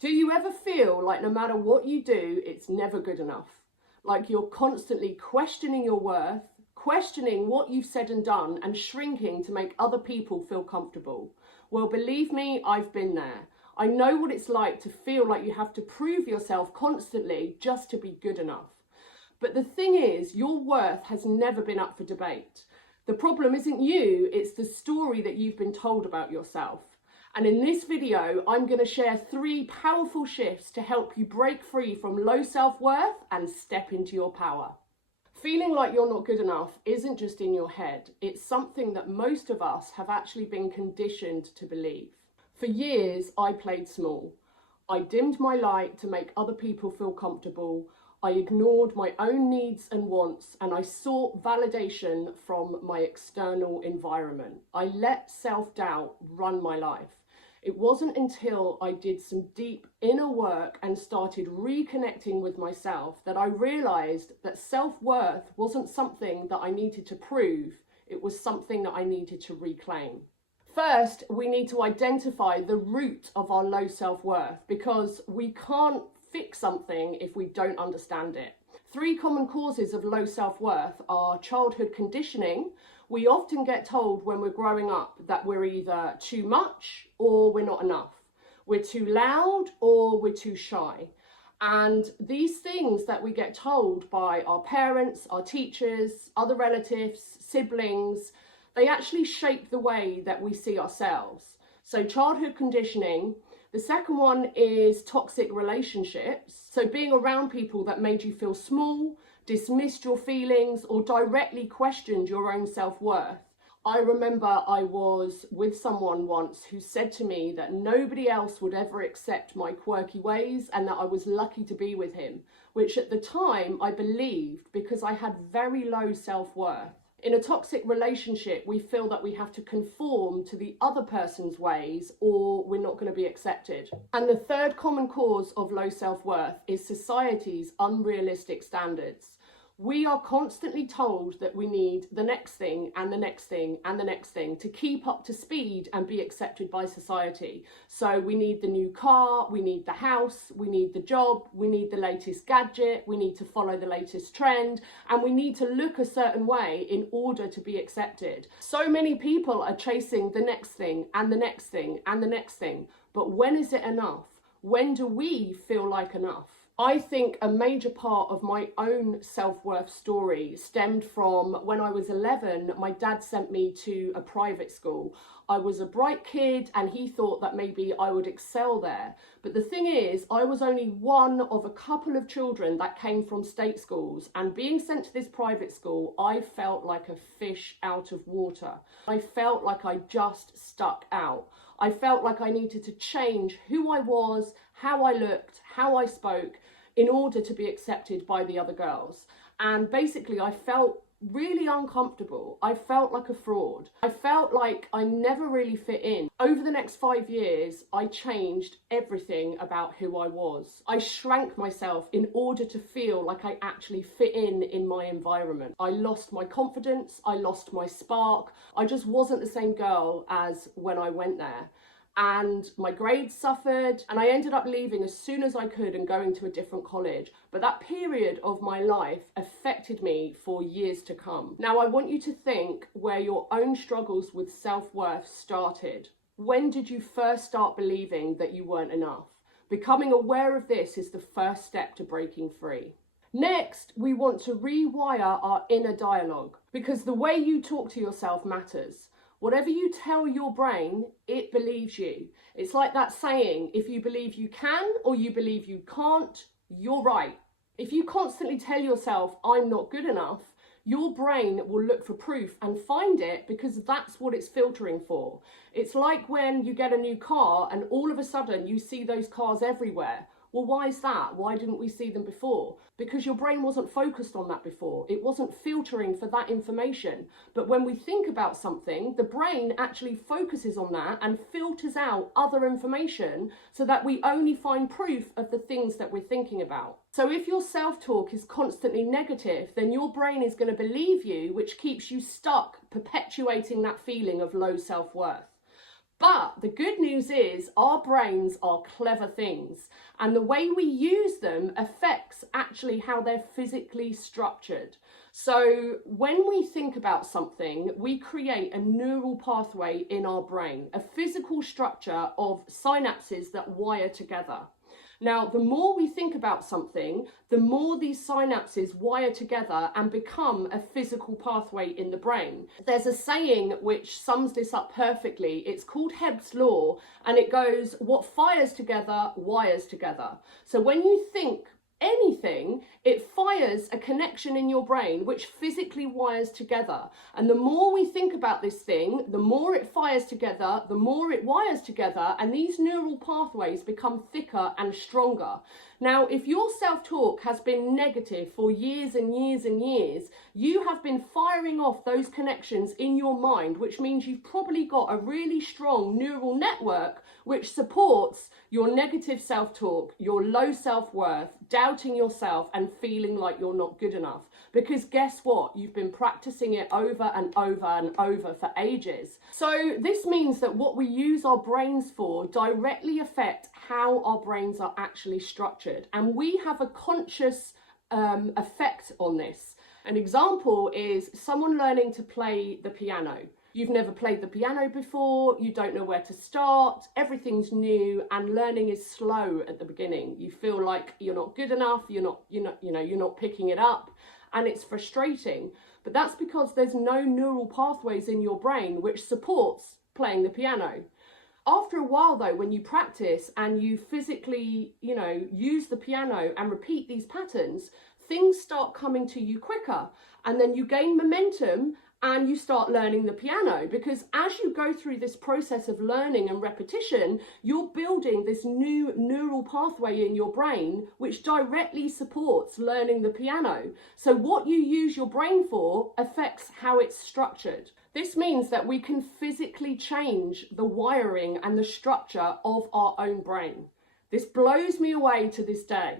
Do you ever feel like no matter what you do, it's never good enough? Like you're constantly questioning your worth, questioning what you've said and done, and shrinking to make other people feel comfortable? Well, believe me, I've been there. I know what it's like to feel like you have to prove yourself constantly just to be good enough. But the thing is, your worth has never been up for debate. The problem isn't you, it's the story that you've been told about yourself. And in this video, I'm going to share 3 powerful shifts to help you break free from low self-worth and step into your power. Feeling like you're not good enough isn't just in your head, it's something that most of us have actually been conditioned to believe. For years, I played small. I dimmed my light to make other people feel comfortable. I ignored my own needs and wants, and I sought validation from my external environment. I let self-doubt run my life. It wasn't until I did some deep inner work and started reconnecting with myself that I realized that self-worth wasn't something that I needed to prove, it was something that I needed to reclaim. First, we need to identify the root of our low self-worth, because we can't fix something if we don't understand it. 3 common causes of low self-worth are childhood conditioning. We often get told when we're growing up that we're either too much or we're not enough. We're too loud or we're too shy. And these things that we get told by our parents, our teachers, other relatives, siblings, they actually shape the way that we see ourselves. So childhood conditioning. The second one is toxic relationships. So being around people that made you feel small, dismissed your feelings, or directly questioned your own self-worth. I remember I was with someone once who said to me that nobody else would ever accept my quirky ways and that I was lucky to be with him, which at the time I believed because I had very low self-worth. In a toxic relationship, we feel that we have to conform to the other person's ways or we're not going to be accepted. And the third common cause of low self-worth is society's unrealistic standards. We are constantly told that we need the next thing and the next thing and the next thing to keep up to speed and be accepted by society. So we need the new car, we need the house, we need the job, we need the latest gadget, we need to follow the latest trend, and we need to look a certain way in order to be accepted. So many people are chasing the next thing and the next thing and the next thing. But when is it enough? When do we feel like enough? I think a major part of my own self-worth story stemmed from when I was 11, my dad sent me to a private school. I was a bright kid and he thought that maybe I would excel there. But the thing is, I was only one of a couple of children that came from state schools, and being sent to this private school, I felt like a fish out of water. I felt like I just stuck out. I felt like I needed to change who I was, how I looked, how I spoke, in order to be accepted by the other girls. And basically I felt really uncomfortable. I felt like a fraud. I felt like I never really fit in. Over the next 5 years, I changed everything about who I was. I shrank myself in order to feel like I actually fit in my environment. I lost my confidence, I lost my spark. I just wasn't the same girl as when I went there. And my grades suffered, and I ended up leaving as soon as I could and going to a different college. But that period of my life affected me for years to come. Now, I want you to think where your own struggles with self-worth started. When did you first start believing that you weren't enough? Becoming aware of this is the first step to breaking free. Next, we want to rewire our inner dialogue, because the way you talk to yourself matters. Whatever you tell your brain, it believes you. It's like that saying, if you believe you can or you believe you can't, you're right. If you constantly tell yourself, I'm not good enough, your brain will look for proof and find it, because that's what it's filtering for. It's like when you get a new car and all of a sudden you see those cars everywhere. Well, why is that? Why didn't we see them before? Because your brain wasn't focused on that before. It wasn't filtering for that information. But when we think about something, the brain actually focuses on that and filters out other information so that we only find proof of the things that we're thinking about. So if your self-talk is constantly negative, then your brain is going to believe you, which keeps you stuck, perpetuating that feeling of low self-worth. But the good news is our brains are clever things, and the way we use them affects actually how they're physically structured. So when we think about something, we create a neural pathway in our brain, a physical structure of synapses that wire together. Now, the more we think about something, the more these synapses wire together and become a physical pathway in the brain. There's a saying which sums this up perfectly. It's called Hebb's Law, and it goes, what fires together, wires together. So when you think anything, it fires a connection in your brain which physically wires together. And the more we think about this thing, the more it fires together, the more it wires together, and these neural pathways become thicker and stronger. Now, if your self-talk has been negative for years and years and years, you have been firing off those connections in your mind, which means you've probably got a really strong neural network which supports your negative self-talk, your low self-worth, doubting yourself and feeling like you're not good enough. Because guess what? You've been practicing it over and over and over for ages. So this means that what we use our brains for directly affect how our brains are actually structured. And we have a conscious effect on this. An example is someone learning to play the piano. You've never played the piano before, you don't know where to start, everything's new, and learning is slow at the beginning. You feel like you're not good enough, you're not picking it up, and it's frustrating. But that's because there's no neural pathways in your brain which supports playing the piano. After a while though, when you practice and you physically, use the piano and repeat these patterns, things start coming to you quicker, and then you gain momentum and you start learning the piano, because as you go through this process of learning and repetition, you're building this new neural pathway in your brain which directly supports learning the piano. So what you use your brain for affects how it's structured. This means that we can physically change the wiring and the structure of our own brain. This blows me away to this day.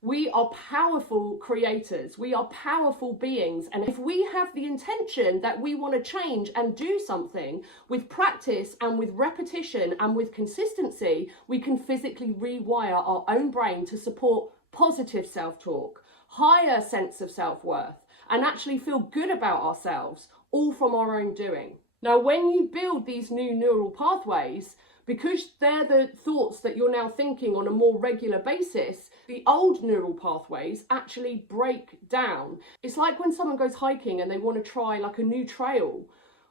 We are powerful creators, we are powerful beings, and if we have the intention that we want to change and do something, with practice and with repetition and with consistency, we can physically rewire our own brain to support positive self-talk, higher sense of self-worth, and actually feel good about ourselves, all from our own doing. Now, when you build these new neural pathways, because they're the thoughts that you're now thinking on a more regular basis, the old neural pathways actually break down. It's like when someone goes hiking and they want to try like a new trail.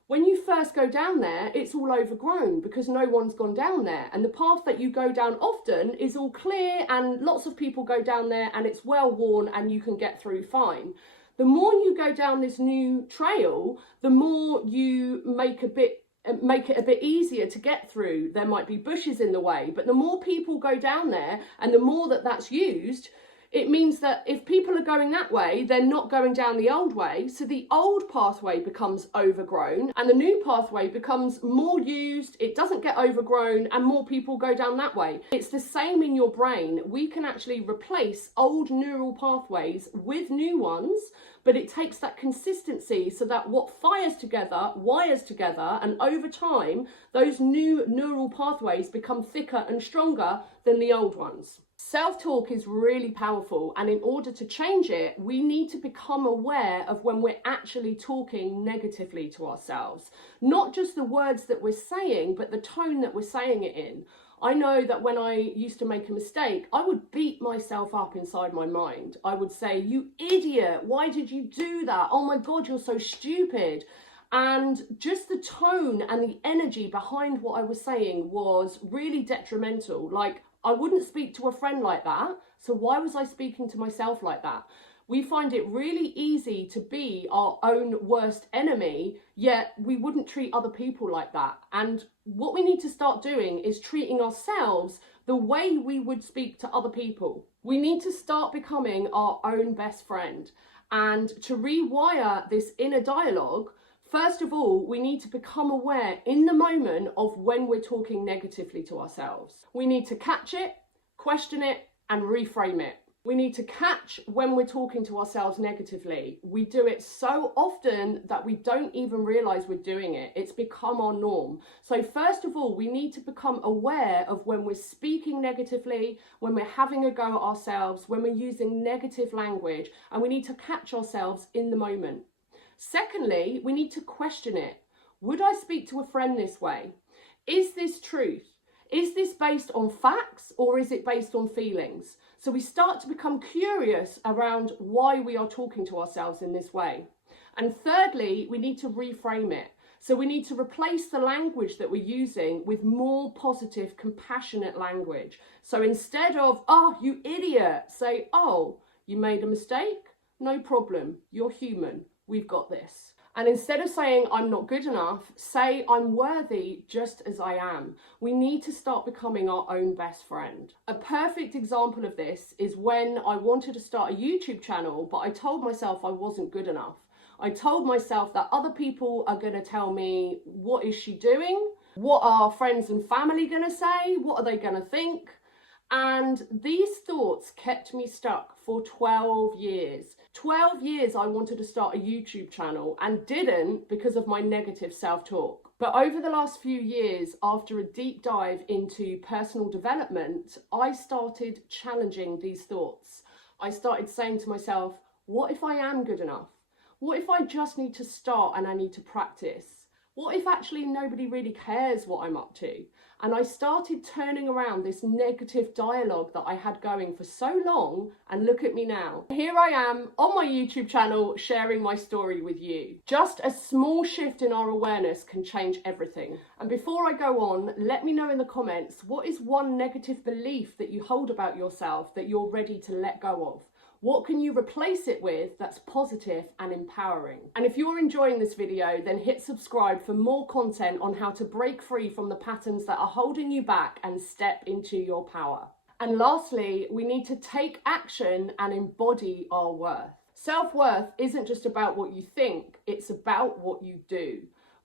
When you first go down there, it's all overgrown because no one's gone down there. And the path that you go down often is all clear and lots of people go down there and it's well worn and you can get through fine. The more you go down this new trail, the more you make it a bit easier to get through. There might be bushes in the way, but the more people go down there and the more that's used, it means that if people are going that way, they're not going down the old way. So the old pathway becomes overgrown and the new pathway becomes more used, it doesn't get overgrown, and more people go down that way. It's the same in your brain. We can actually replace old neural pathways with new ones, but it takes that consistency so that what fires together, wires together, and over time, those new neural pathways become thicker and stronger than the old ones. Self-talk is really powerful, and in order to change it, we need to become aware of when we're actually talking negatively to ourselves. Not just the words that we're saying, but the tone that we're saying it in. I know that when I used to make a mistake, I would beat myself up inside my mind. I would say, "You idiot, why did you do that? Oh my God, you're so stupid." And just the tone and the energy behind what I was saying was really detrimental. Like, I wouldn't speak to a friend like that, so why was I speaking to myself like that? We find it really easy to be our own worst enemy, yet we wouldn't treat other people like that. And what we need to start doing is treating ourselves the way we would speak to other people. We need to start becoming our own best friend. And to rewire this inner dialogue, first of all, we need to become aware in the moment of when we're talking negatively to ourselves. We need to catch it, question it, and reframe it. We need to catch when we're talking to ourselves negatively. We do it so often that we don't even realize we're doing it. It's become our norm. So first of all, we need to become aware of when we're speaking negatively, when we're having a go at ourselves, when we're using negative language, and we need to catch ourselves in the moment. Secondly, we need to question it. Would I speak to a friend this way? Is this truth? Is this based on facts or is it based on feelings? So we start to become curious around why we are talking to ourselves in this way. And thirdly, we need to reframe it. So we need to replace the language that we're using with more positive, compassionate language. So instead of, oh, you idiot, say, oh, you made a mistake? No problem, you're human, we've got this. And instead of saying, I'm not good enough, say, I'm worthy just as I am. We need to start becoming our own best friend. A perfect example of this is when I wanted to start a YouTube channel, but I told myself I wasn't good enough. I told myself that other people are going to tell me, what is she doing? What are friends and family going to say? What are they going to think? And these thoughts kept me stuck for 12 years. 12 years I wanted to start a YouTube channel and didn't because of my negative self-talk. But over the last few years, after a deep dive into personal development, I started challenging these thoughts. I started saying to myself, what if I am good enough? What if I just need to start and I need to practice? What if actually nobody really cares what I'm up to? And I started turning around this negative dialogue that I had going for so long, and look at me now. Here I am on my YouTube channel sharing my story with you. Just a small shift in our awareness can change everything. And before I go on, let me know in the comments, what is one negative belief that you hold about yourself that you're ready to let go of? What can you replace it with that's positive and empowering? And if you're enjoying this video, then hit subscribe for more content on how to break free from the patterns that are holding you back and step into your power. And lastly, we need to take action and embody our worth. Self-worth isn't just about what you think, it's about what you do.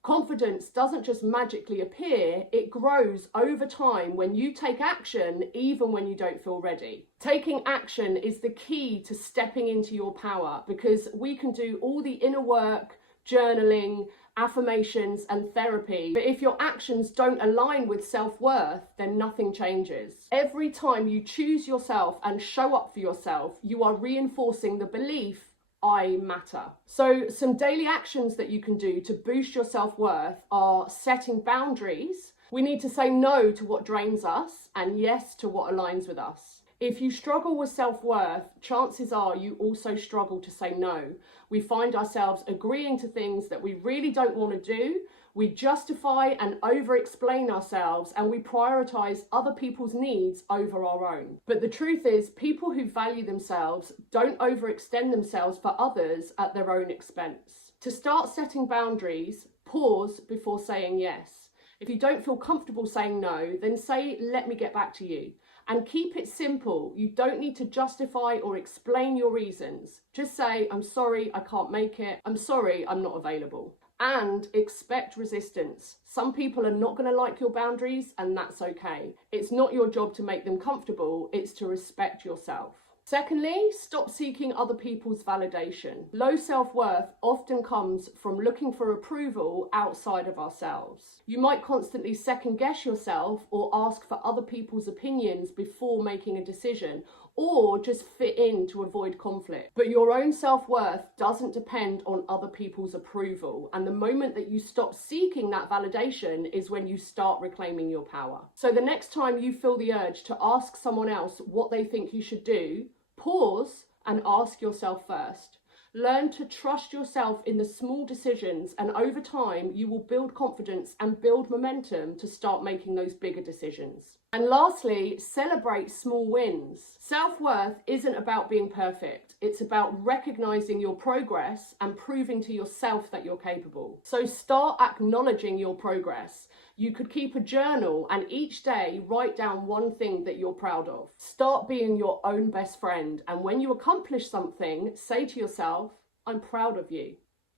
Confidence doesn't just magically appear, it grows over time when you take action, even when you don't feel ready. Taking action is the key to stepping into your power, because we can do all the inner work, journaling, affirmations and therapy, but if your actions don't align with self-worth, then nothing changes. Every time you choose yourself and show up for yourself, you are reinforcing the belief I matter. So some daily actions that you can do to boost your self-worth are setting boundaries. We need to say no to what drains us and yes to what aligns with us. If you struggle with self-worth, chances are you also struggle to say no. We find ourselves agreeing to things that we really don't want to do. We justify and over-explain ourselves, and we prioritize other people's needs over our own. But the truth is, people who value themselves don't overextend themselves for others at their own expense. To start setting boundaries, pause before saying yes. If you don't feel comfortable saying no, then say, let me get back to you. And keep it simple. You don't need to justify or explain your reasons. Just say, I'm sorry, I can't make it. I'm sorry, I'm not available. And expect resistance. Some people are not going to like your boundaries, and that's okay. It's not your job to make them comfortable, it's to respect yourself. Secondly, stop seeking other people's validation. Low self-worth often comes from looking for approval outside of ourselves. You might constantly second guess yourself or ask for other people's opinions before making a decision, or just fit in to avoid conflict. But your own self-worth doesn't depend on other people's approval. And the moment that you stop seeking that validation is when you start reclaiming your power. So the next time you feel the urge to ask someone else what they think you should do, pause and ask yourself first. Learn to trust yourself in the small decisions, and over time you will build confidence and build momentum to start making those bigger decisions. And lastly, celebrate small wins. Self-worth isn't about being perfect. It's about recognizing your progress and proving to yourself that you're capable. So start acknowledging your progress. You could keep a journal and each day write down one thing that you're proud of. Start being your own best friend, and when you accomplish something, say to yourself, I'm proud of you.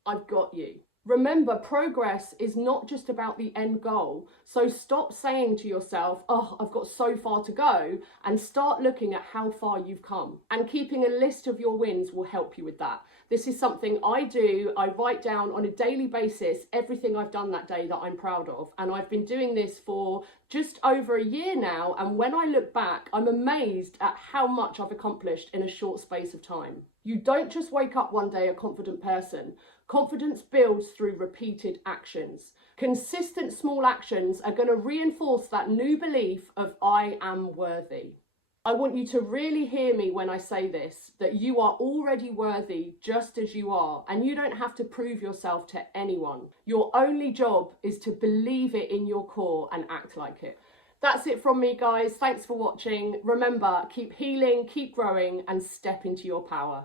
I've got you. Remember, progress is not just about the end goal. So stop saying to yourself, oh, I've got so far to go, and start looking at how far you've come. And keeping a list of your wins will help you with that. This is something I do. I write down on a daily basis everything I've done that day that I'm proud of. And I've been doing this for just over a year now. And when I look back, I'm amazed at how much I've accomplished in a short space of time. You don't just wake up one day a confident person. Confidence builds through repeated actions. Consistent small actions are going to reinforce that new belief of I am worthy. I want you to really hear me when I say this, that you are already worthy just as you are, and you don't have to prove yourself to anyone. Your only job is to believe it in your core and act like it. That's it from me, guys. Thanks for watching. Remember, keep healing, keep growing, and step into your power.